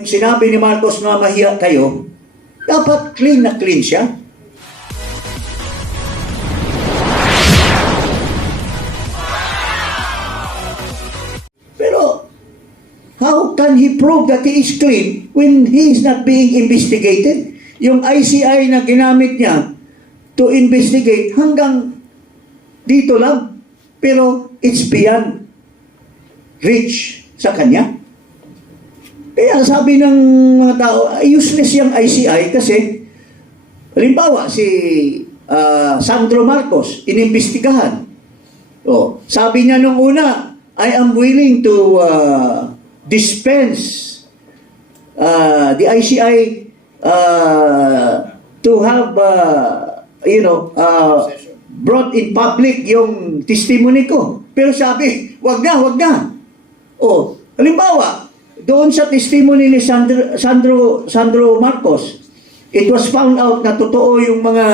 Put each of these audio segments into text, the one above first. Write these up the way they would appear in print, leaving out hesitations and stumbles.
Sinabi ni Marcos na mahiya kayo, dapat clean na clean siya. Pero, how can he prove that he is clean when he is not being investigated? Yung ICI na ginamit niya to investigate hanggang dito lang. Pero, it's beyond reach sa kanya. Kaya sabi ng mga tao, useless yung ICI kasi, halimbawa, si Sandro Marcos, inimbestigahan. O, sabi niya nung una, I am willing to dispense the ICI to have, brought in public yung testimony ko. Pero sabi, wag na. O, halimbawa, doon sa testimony ni Sandro Marcos, it was found out na totoo yung mga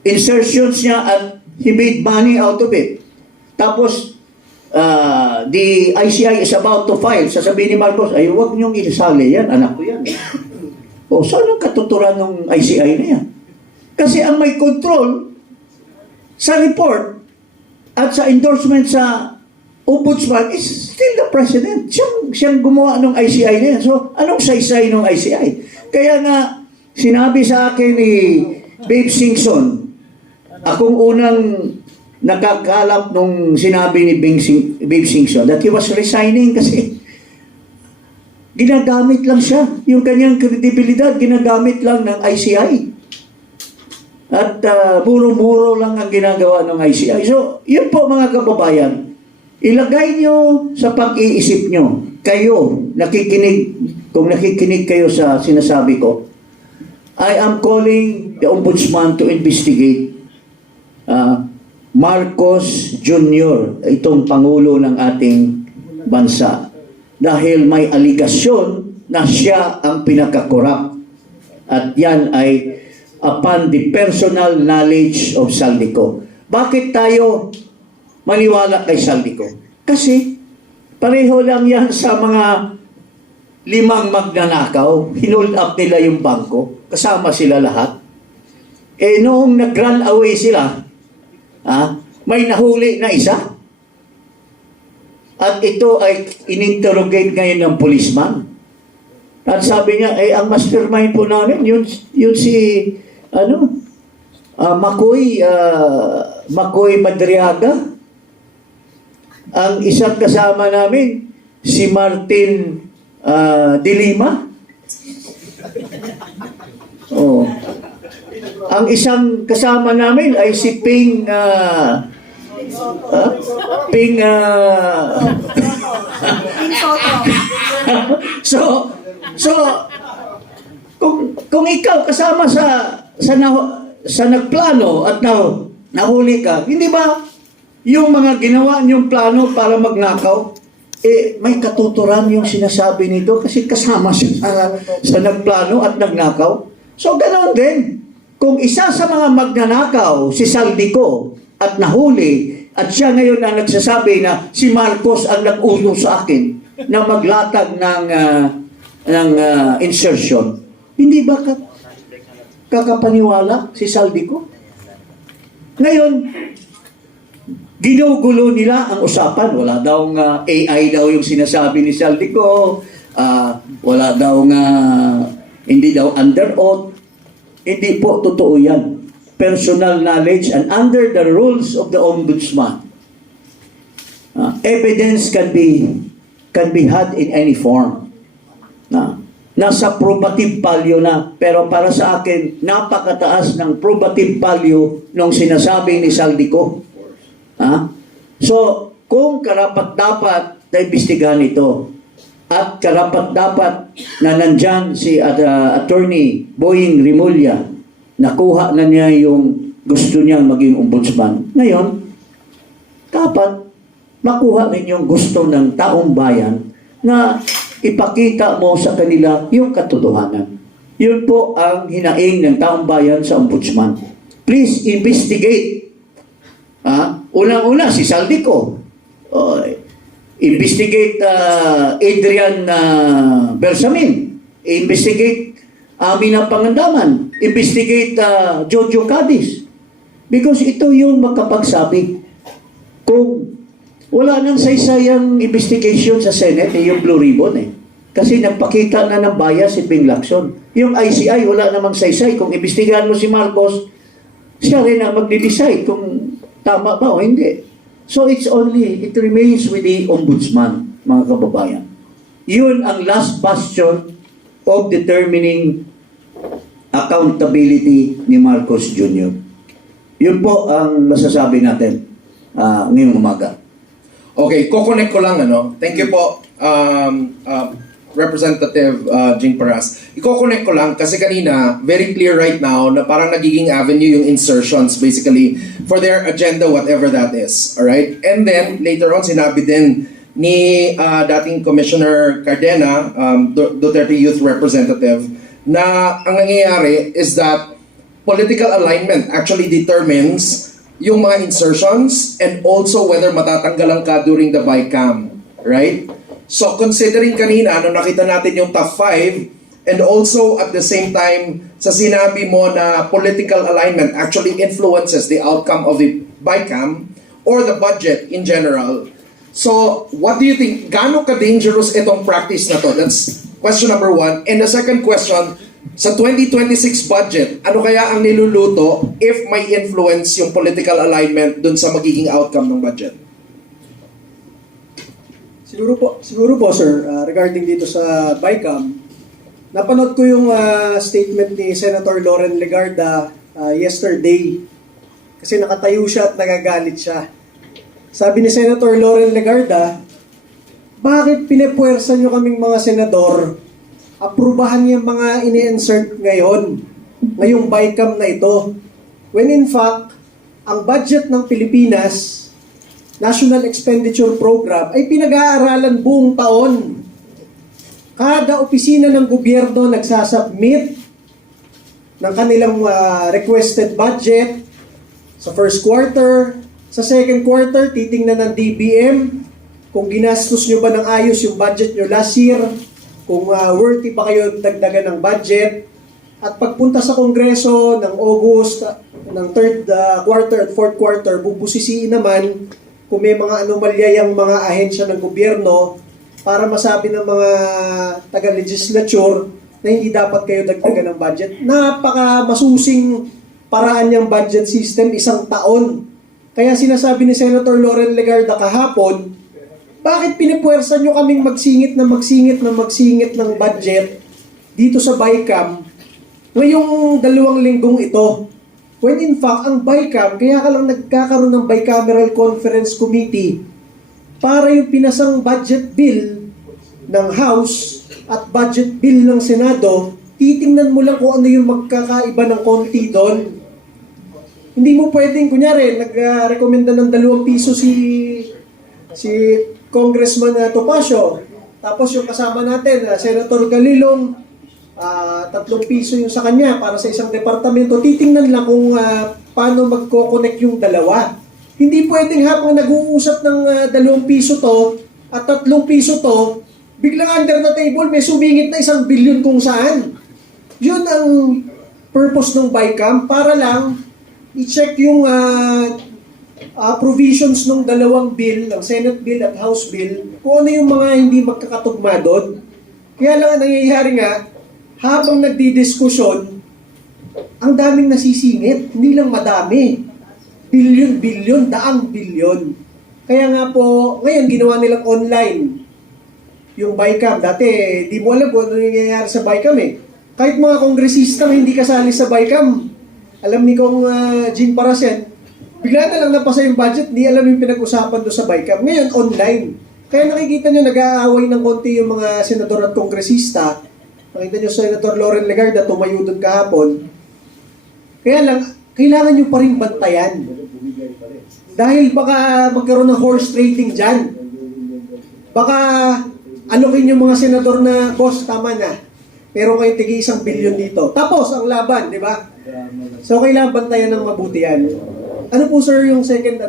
insertions niya at he made money out of it. Tapos, the ICI is about to file. Sasabihin ni Marcos, ay huwag niyong isali yan, anak ko yan. O, saan ang katuturan ng ICI na yan? Kasi ang may control sa report at sa endorsement sa Ombudsman is still the President. Siyang gumawa ng ICI na yan. So, anong saysay ng ICI? Kaya nga, sinabi sa akin ni Babe Singson, akong unang nakakalap nung sinabi ni Babe Singson that he was resigning kasi ginagamit lang siya. Yung kanyang kredibilidad, ginagamit lang ng ICI. At muro-muro lang ang ginagawa ng ICI. So, yun po mga kababayan, ilagay nyo sa pag-iisip nyo, kayo, kung nakikinig kayo sa sinasabi ko, I am calling the Ombudsman to investigate Marcos Jr., itong Pangulo ng ating bansa. Dahil may aligasyon na siya ang pinakakorap. At yan ay upon the personal knowledge of Saldico. Bakit tayo maniwala kay Saldico? Kasi pareho lang yan sa mga 5 magnanakaw. Hinold up nila yung bangko. Kasama sila lahat. Eh noong nag-run away sila, may nahuli na isa. At ito ay ininterrogate ngayon ng policeman. At sabi niya, ang mastermind po namin, yun si Makoy Madriaga. Ang isang kasama namin, si Martin de Lima. Oh. Ang isang kasama namin ay si Ping So kung ikaw kasama sa nagplano at nahuli ka, hindi ba yung mga ginawa niyong plano para magnakaw, may katuturan yung sinasabi nito kasi kasama siya sa nagplano at nagnakaw. So, ganoon din. Kung isa sa mga magnanakaw, si Saldico, at nahuli, at siya ngayon ang nagsasabi na si Marcos ang nag-utos sa akin na maglatag ng insertion, hindi ba kakapaniwala si Saldico? Ngayon, ginugulo nila ang usapan. Wala daw AI daw yung sinasabi ni Saldico. Wala daw hindi daw under oath. Hindi po totoo yan. Personal knowledge and under the rules of the Ombudsman, evidence can be had in any form. Nasa probative value na. Pero para sa akin, napakataas ng probative value nung sinasabi ni Saldico. So, kung karapat-dapat na imbestigahan ito at karapat-dapat na nandyan si Attorney Boying Rimulya, nakuha na niya yung gusto niyang maging ombudsman. Ngayon, dapat makuha rin yung gusto ng taong bayan na ipakita mo sa kanila yung katotohanan. Yun po ang hinaing ng taong bayan sa ombudsman. Please investigate. Unang-una, si Saldico. investigate Adrian Bersamin, investigate Amina Pangandaman, investigate Jojo Cadiz. Because ito yung makapagsabi. Kung wala nang saysayang investigation sa Senate, yung Blue Ribbon Kasi nagpakita na ng bias si Ping Lacson. Yung ICI, wala namang saysay. Kung imbestigahan mo si Marcos, siya rin ang magde-decide kung tama ba o hindi. So it remains with the ombudsman, mga kababayan. Yun ang last bastion of determining accountability ni Marcos Jr. Yun po ang masasabi natin ngayong umaga. Okay, kukonek ko lang, Thank you po, Representative Jing Paras. Iko-connect ko lang kasi kanina, very clear right now na parang nagiging avenue yung insertions basically for their agenda, whatever that is. Alright? And then, later on, sinabi din ni dating Commissioner Cardena, Duterte Youth Representative, na ang nangyayari is that political alignment actually determines yung mga insertions and also whether matatanggalan ka during the BICAM. Right? So considering kanina, nakita natin yung top 5 and also at the same time, sa sinabi mo na political alignment actually influences the outcome of the BICAM or the budget in general. So what do you think? Gaano ka-dangerous itong practice na to? That's question number 1. And the second question, sa 2026 budget, ano kaya ang niluluto if may influence yung political alignment dun sa magiging outcome ng budget? Siguro po sir, regarding dito sa BICAM, napanood ko yung statement ni Senator Loren Legarda yesterday kasi nakatayo siya at nagagalit siya. Sabi ni Senator Loren Legarda, bakit pinepuwersa nyo kaming mga senador aprubahan yung mga ini-insert ngayong BICAM na ito? When in fact, ang budget ng Pilipinas, National Expenditure Program, ay pinag-aaralan buong taon. Kada opisina ng gobyerno nagsasubmit ng kanilang requested budget sa first quarter. Sa second quarter, titingnan ng DBM kung ginastos nyo ba ng ayos yung budget nyo last year, kung worthy pa kayo dagdagan ng budget. At pagpunta sa Kongreso ng August, ng third quarter at fourth quarter, bubusisiin naman kung may mga anomalya yung mga ahensya ng gobyerno para masabi ng mga taga-legislature na hindi dapat kayo dagdagan ng budget. Napaka-masusing paraan yung budget system, isang taon. Kaya sinasabi ni Senator Loren Legarda kahapon, bakit pinipuwersa nyo kaming magsingit ng budget dito sa BICAM ngayong 2 linggong ito? When in fact, ang BICAM, kaya ka lang nagkakaroon ng Bicameral Conference Committee para yung pinasang budget bill ng House at budget bill ng Senado, titingnan mo lang kung ano yung magkakaiba ng konti doon. Hindi mo pwedeng, kunyari, nag-rekomenda ng 2 piso si Congressman Topacio, tapos yung kasama natin, Senator Galilong, 3 piso yung sa kanya para sa isang departamento, titingnan lang kung paano magko-connect yung dalawa. Hindi pwedeng habang nag-uusap ng 2 piso to at 3 piso to, biglang under the table may sumingit na 1 billion kung saan. Yun ang purpose ng BICAM, para lang i-check yung provisions ng 2 bill, ng Senate bill at House bill, kung ano yung mga hindi magkakatugma doon. Kaya lang ang nangyayari nga, habang nagdidiskusyon, ang daming nasisingit. Hindi lang madami. Bilyon, daang bilyon. Kaya nga po, ngayon ginawa nilang online yung BICAM. Dati, di mo alam kung ano nangyayari sa BICAM Kahit mga kongresistang hindi kasali sa BICAM, alam ni Kong Jean Parasen, bigla na lang napasa yung budget, di alam yung pinag-usapan doon sa BICAM. Ngayon, online. Kaya nakikita nyo, nag-aaway ng konti yung mga senador at kongresista. Nakita nyo, Senator Loren Legarda, tumayo doon kahapon. Kaya lang, kailangan nyo pa rin bantayan. Dahil baka magkaroon ng horse trading dyan. Baka alokin yung mga senador na, boss, tama na. Meron kayong tigi 1 billion dito. Tapos, ang laban, di ba? So, kailangan bantayan ng mabuti yan. Ano po sir yung second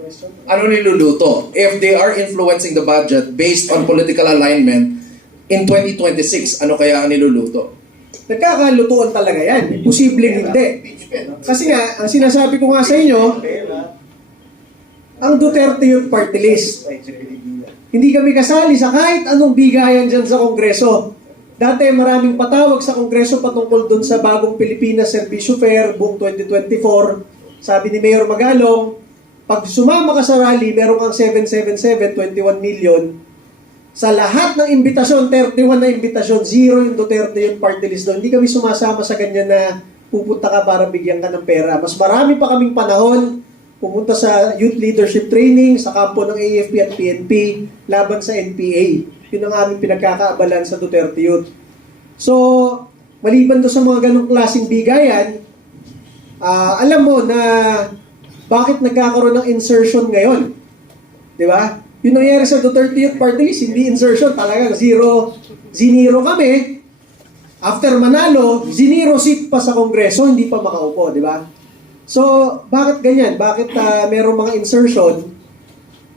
question? Ano niluluto? If they are influencing the budget based on political alignment, in 2026, ano kaya ang niluluto? Nagkakalutuan talaga yan. Posibleng hindi. Kasi nga, ang sinasabi ko nga sa inyo, ang Duterte Youth Party List. Hindi kami kasali sa kahit anong bigayan dyan sa Kongreso. Dati maraming patawag sa Kongreso patungkol dun sa bagong Pilipinas Servisyo Fair buong 2024. Sabi ni Mayor Magalong, pag sumama ka sa rally, meron kang 777, 21 million. Sa lahat ng imbitasyon, 31 na imbitasyon, 0 yung Duterte yung party list doon. Hindi kami sumasama sa ganyan na pupunta ka para bigyan ka ng pera. Mas marami pa kaming panahon pumunta sa youth leadership training sa kampo ng AFP at PNP laban sa NPA. Yun ang aming pinagkakaabalan sa Duterte Youth. So, maliban do sa mga ganong klaseng bigayan, alam mo na bakit nagkakaroon ng insertion ngayon. Di ba? Yung nangyari sa Duterte Youth Party List, hindi insertion, talagang zero kami. After manalo, 0 seat pa sa Kongreso, hindi pa makaupo, di ba? So, bakit ganyan? Bakit merong mga insertion?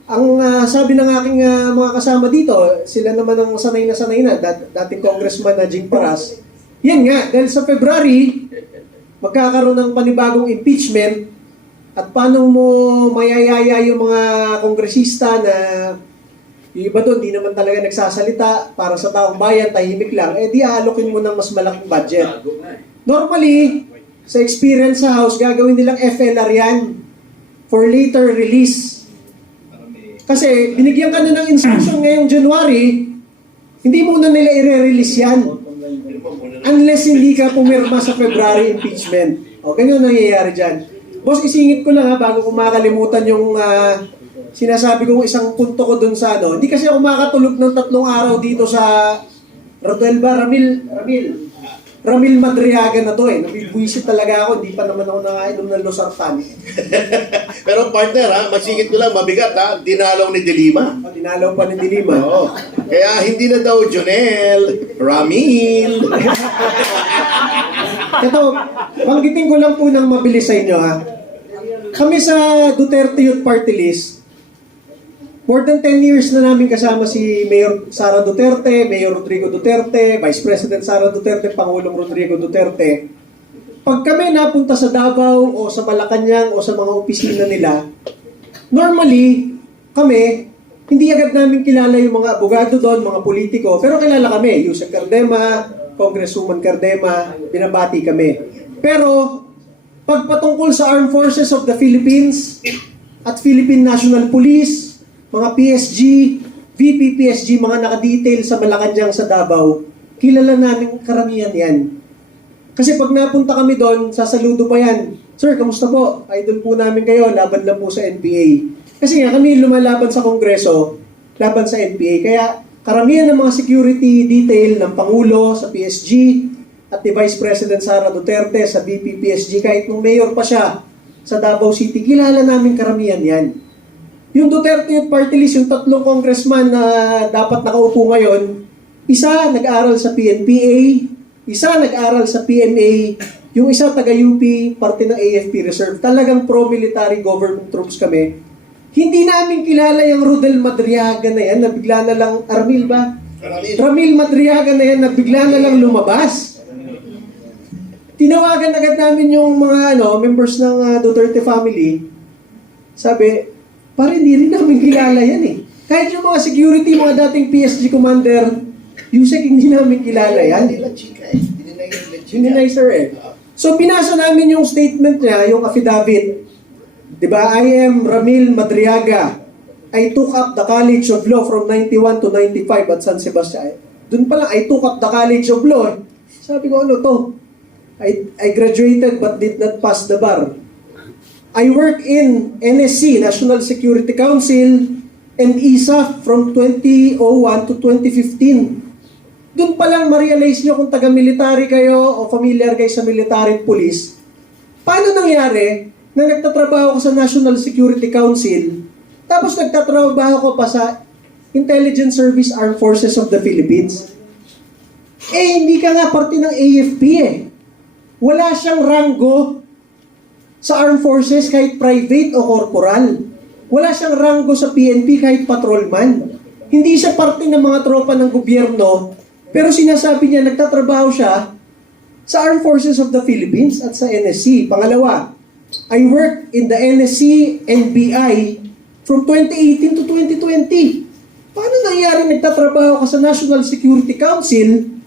Ang sabi ng aking mga kasama dito, sila naman ang sanay na, dating Congressman na Jing Paras, yan nga, dahil sa February, magkakaroon ng panibagong impeachment, at paano mo mayayaya yung mga kongresista na yung iba doon, di naman talaga nagsasalita para sa taong bayan, tahimik lang, di aalokin mo ng mas malaking budget. Normally, sa experience sa House, gagawin nilang FLR yan for later release. Kasi binigyan ka na ng instruction ngayong January, hindi muna nila i-release yan. Unless hindi ka pumirma sa February impeachment. O, ganyan nangyayari dyan. Boss, isingit ko lang bago ko makalimutan yung sinasabi kong isang punto ko dun sa ano. Hindi kasi ako makatulog ng 3 araw dito sa Ramil Madriaga na to Nabibwisit talaga ako, hindi pa naman ako nakainom ng losartan. Pero partner masingit ko lang, mabigat dinalaw ni Dilima. Dinalaw pa ni Dilima. Oo. Kaya hindi na daw Jonel, Ramil. Ito, banggitin ko lang po ng mabilis sa inyo Kami sa Duterte Youth Party List, more than 10 years na namin kasama si Mayor Sara Duterte, Mayor Rodrigo Duterte, Vice President Sara Duterte, Pangulong Rodrigo Duterte. Pag kami napunta sa Davao o sa Malacanang o sa mga opisina nila, normally, kami, hindi agad namin kilala yung mga abogado doon, mga politiko, pero kilala kami, Yusek Cardema, Congresswoman Cardema, binabati kami. Pero, pagpatungkol sa Armed Forces of the Philippines at Philippine National Police, mga PSG, VP PSG, mga nakadetail sa Malacanang sa Davao, kilala namin karamihan yan. Kasi pag napunta kami doon, sasaludo pa yan. Sir, kamusta po? Idol po namin kayo, laban lang po sa NPA. Kasi nga kami lumalaban sa Kongreso, laban sa NPA. Kaya karamihan ng mga security detail ng Pangulo sa PSG at ni Vice President Sara Duterte sa VP PSG, kahit nung mayor pa siya sa Davao City, kilala namin karamihan yan. Yung Duterte Youth Party List, yung 3 congressman na dapat nakaupo ngayon, isa nag-aral sa PNPA, isa nag-aral sa PMA, yung isa taga-UP, parte ng AFP Reserve. Talagang pro-military government troops kami. Hindi namin kilala yung Rodel Madriaga na yan, na bigla na lang, Ramil Madriaga na yan, na bigla na lang lumabas. Tinawagan agad namin yung mga members ng Duterte family. Sabi, parang hindi rin namin kilala yan Kahit yung mga security, mga dating PSG commander, Yusek, hindi namin kilala yan. Hindi na sir So, pinasa namin yung statement niya, yung affidavit. Diba, I am Ramil Madriaga. I took up the College of Law from 91 to 95 at San Sebastian. Doon pa lang, I took up the College of Law. Sabi ko, ano to? I graduated but did not pass the bar. I work in NSC, National Security Council, and ISAF from 2001 to 2015. Doon pa lang ma-realize nyo kung taga-military kayo o familiar kayo sa military police. Paano nangyari na nagtatrabaho ko sa National Security Council, tapos nagtatrabaho ko pa sa Intelligence Service Armed Forces of the Philippines? Hindi ka nga parte ng AFP Wala siyang ranggo. sa armed forces kahit private o corporal. Wala siyang ranggo sa PNP kahit patrolman. Hindi siya parte ng mga tropa ng gobyerno, pero sinasabi niya nagtatrabaho siya sa Armed Forces of the Philippines at sa NSC. Pangalawa, I worked in the NSC NBI from 2018 to 2020. Paano nangyari nagtatrabaho ka sa National Security Council,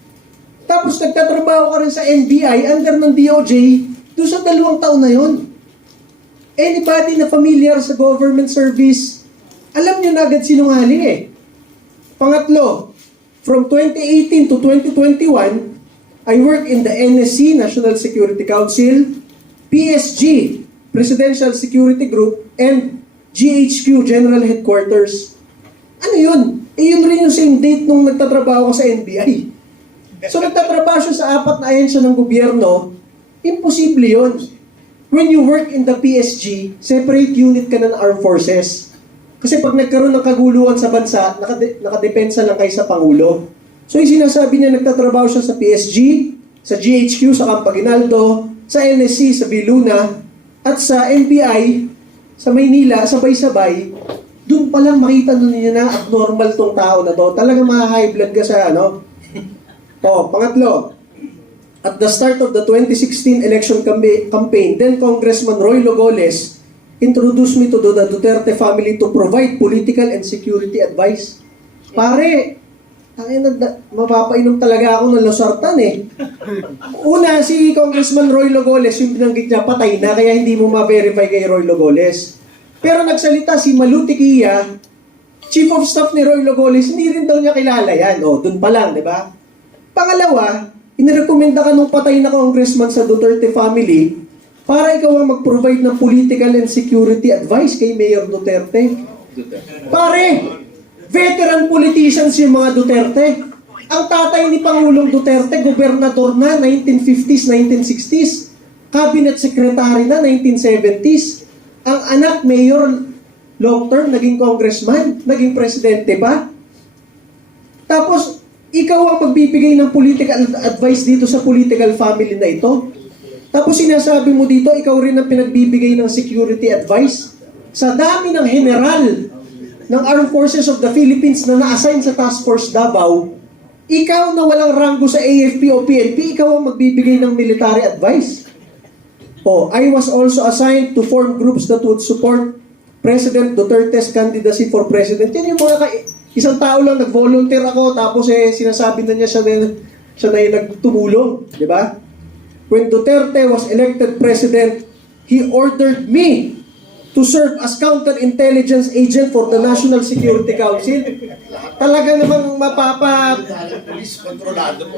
tapos nagtatrabaho ka rin sa NBI under ng DOJ doon sa 2 taon na yon? Anybody na familiar sa government service, alam niyo na agad sinungaling eh. Pangatlo, from 2018 to 2021, I worked in the NSC, National Security Council, PSG, Presidential Security Group, and GHQ, General Headquarters. Ano yun? Eh yun rin yung same date nung nagtatrabaho ko sa NBI. So nagtatrabaho siya sa 4 na ahensya ng gobyerno, imposible yun. When you work in the PSG, separate unit ka na ng armed forces. Kasi pag nagkaroon ng kaguluhan sa bansa, nakadepensa lang kayo sa Pangulo. So yung sinasabi niya, nagtatrabaho siya sa PSG, sa GHQ, sa Camp Aguinaldo, sa NSC, sa Biluna, at sa NBI, sa Maynila, sabay-sabay, doon pa lang makita nun niya na abnormal tong tao na to. Talagang ma-high blood ka sa ano. Pangatlo, at the start of the 2016 election campaign, then Congressman Roy Logoles introduced me to the Duterte family to provide political and security advice. Pare, mapapainom talaga ako ng losartan eh. Una, si Congressman Roy Logoles, yung binanggit niya, patay na, kaya hindi mo ma-verify kay Roy Logoles. Pero nagsalita si Malu Tiquia, Chief of Staff ni Roy Logoles, hindi rin daw niya kilala yan. Dun pa lang, di ba? Pangalawa, inirekomenda ka nung patay na congressman sa Duterte family para ikaw ang mag-provide ng political and security advice kay Mayor Duterte. Pare, veteran politicians yung mga Duterte. Ang tatay ni Pangulong Duterte, gobernador na, 1950s, 1960s. Cabinet secretary na, 1970s. Ang anak, mayor, long term, naging congressman, naging presidente pa. Tapos, ikaw ang magbibigay ng political advice dito sa political family na ito. Tapos sinasabi mo dito, ikaw rin ang pinagbibigay ng security advice. Sa dami ng general ng Armed Forces of the Philippines na na-assign sa Task Force Davao, ikaw na walang ranggo sa AFP o PNP, ikaw ang magbibigay ng military advice. I was also assigned to form groups that would support President Duterte's candidacy for president. Yan yung mga isang tao lang, nag-volunteer ako, tapos sinasabi na niya siya na yung nagtumulong. Di ba? When Duterte was elected president, he ordered me to serve as counterintelligence agent for the National Security Council. Talaga namang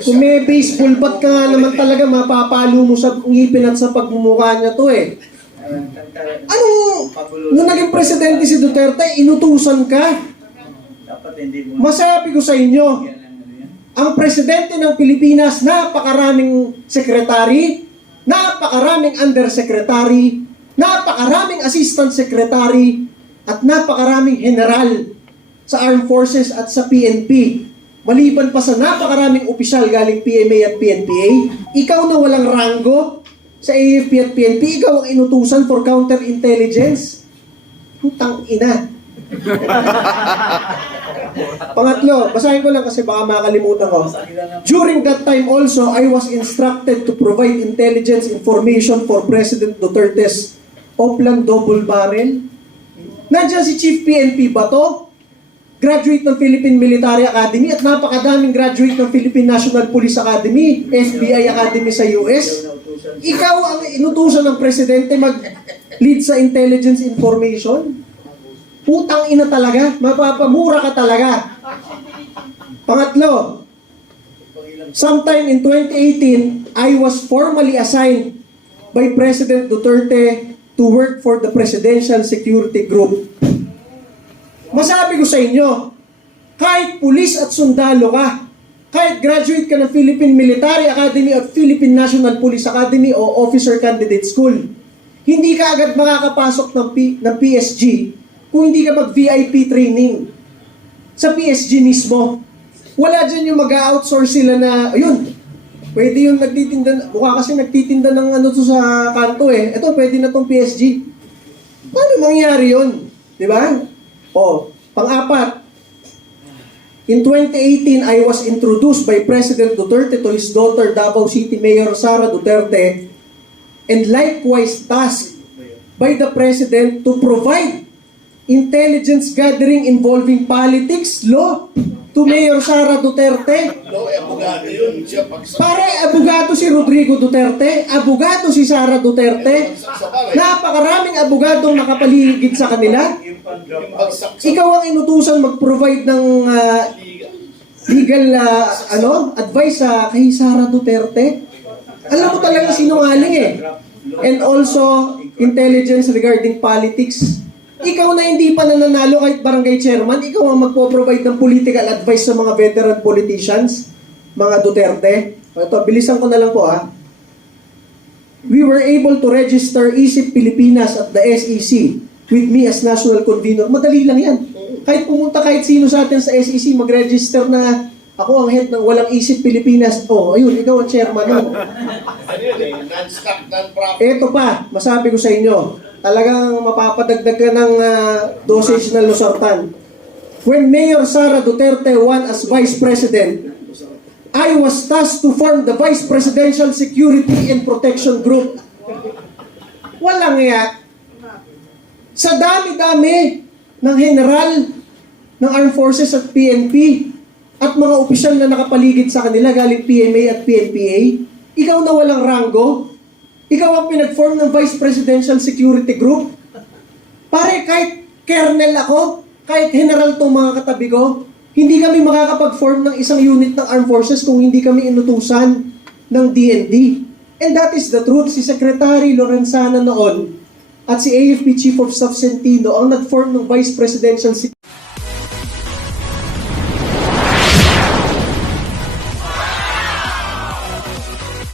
kung may baseball bat ka nga naman talaga, mapapalo mo sa ngipin at sa pagmumukha niya to eh. Nung naging presidente si Duterte, inutusan ka. Masabi ko sa inyo, ang presidente ng Pilipinas, napakaraming sekretary, napakaraming undersecretary, napakaraming assistant secretary, at napakaraming general sa Armed Forces at sa PNP. Maliban pa sa napakaraming opisyal galing PMA at PNPA, ikaw na walang ranggo sa AFP at PNP, ikaw ang inutusan for counterintelligence. Putang ina. Pangatlo, basahin ko lang kasi baka makalimutan ko. During that time also, I was instructed to provide intelligence information for President Duterte's Oplan Double Barrel. Nandiyan si Chief PNP Bato, graduate ng Philippine Military Academy, at napakadaming graduate ng Philippine National Police Academy, FBI Academy sa US. Ikaw ang inutusan ng presidente mag-lead sa intelligence information? Putang ina talaga, mapapamura ka talaga. Pangatlo, sometime in 2018, I was formally assigned by President Duterte to work for the Presidential Security Group. Masabi ko sa inyo, kahit pulis at sundalo ka, kahit graduate ka ng Philippine Military Academy at Philippine National Police Academy o Officer Candidate School, hindi ka agad makakapasok ng PSG kung hindi ka mag-VIP training sa PSG mismo. Wala dyan yung mag-outsource sila na, ayun, Pwede yung nagtitinda, mukha kasi nagtitinda ng ano to sa kanto eh. Ito, pwede na tong PSG. Paano mangyari yun? Di ba? O, pang-apat. In 2018, I was introduced by President Duterte to his daughter, Davao City Mayor Sara Duterte, and likewise tasked by the President to provide intelligence gathering involving politics, law, to Mayor Sara Duterte. No, abogado yun. Siya pagsak. Pare, abogado si Rodrigo Duterte, abogado si Sara Duterte, Sa bagay. napakaraming abogadong nakapaligid sa kanila. Pagsak sa Ikaw ang inutusan mag-provide ng legal advice kay Sara Duterte. Alam mo talaga sinungaling eh. And also, intelligence regarding politics. Ikaw na hindi pa nananalo kahit barangay chairman, ikaw ang magpo-provide ng political advice sa mga veteran politicians, mga Duterte. Ito, bilisan ko na lang po ha. We were able to register ISIP Pilipinas at the SEC with me as national convener. Madali lang yan. Kahit pumunta kahit sino sa atin sa SEC, mag-register na ako ang head ng walang ISIP Pilipinas. Oh, ayun, ikaw ang chairman. ano yun eh, non-stock, non-profit. Ito pa, masabi ko sa inyo, talagang mapapadagdag ka ng dosage na losartan. When Mayor Sara Duterte won as Vice President, I was tasked to form the Vice Presidential Security and Protection Group. Walang ya. Sa dami-dami ng general ng Armed Forces at PNP at mga opisyal na nakapaligid sa kanila galing PMA at PNPA, ikaw na walang ranggo, ikaw ang pinag-form ng Vice Presidential Security Group. Pare, kahit colonel ako, kahit general tong mga katabi ko, hindi kami makakapag-form ng isang unit ng Armed Forces kung hindi kami inutusan ng DND. And that is the truth. Si Secretary Lorenzana noon at si AFP Chief of Staff Centino ang nag-form ng Vice Presidential Security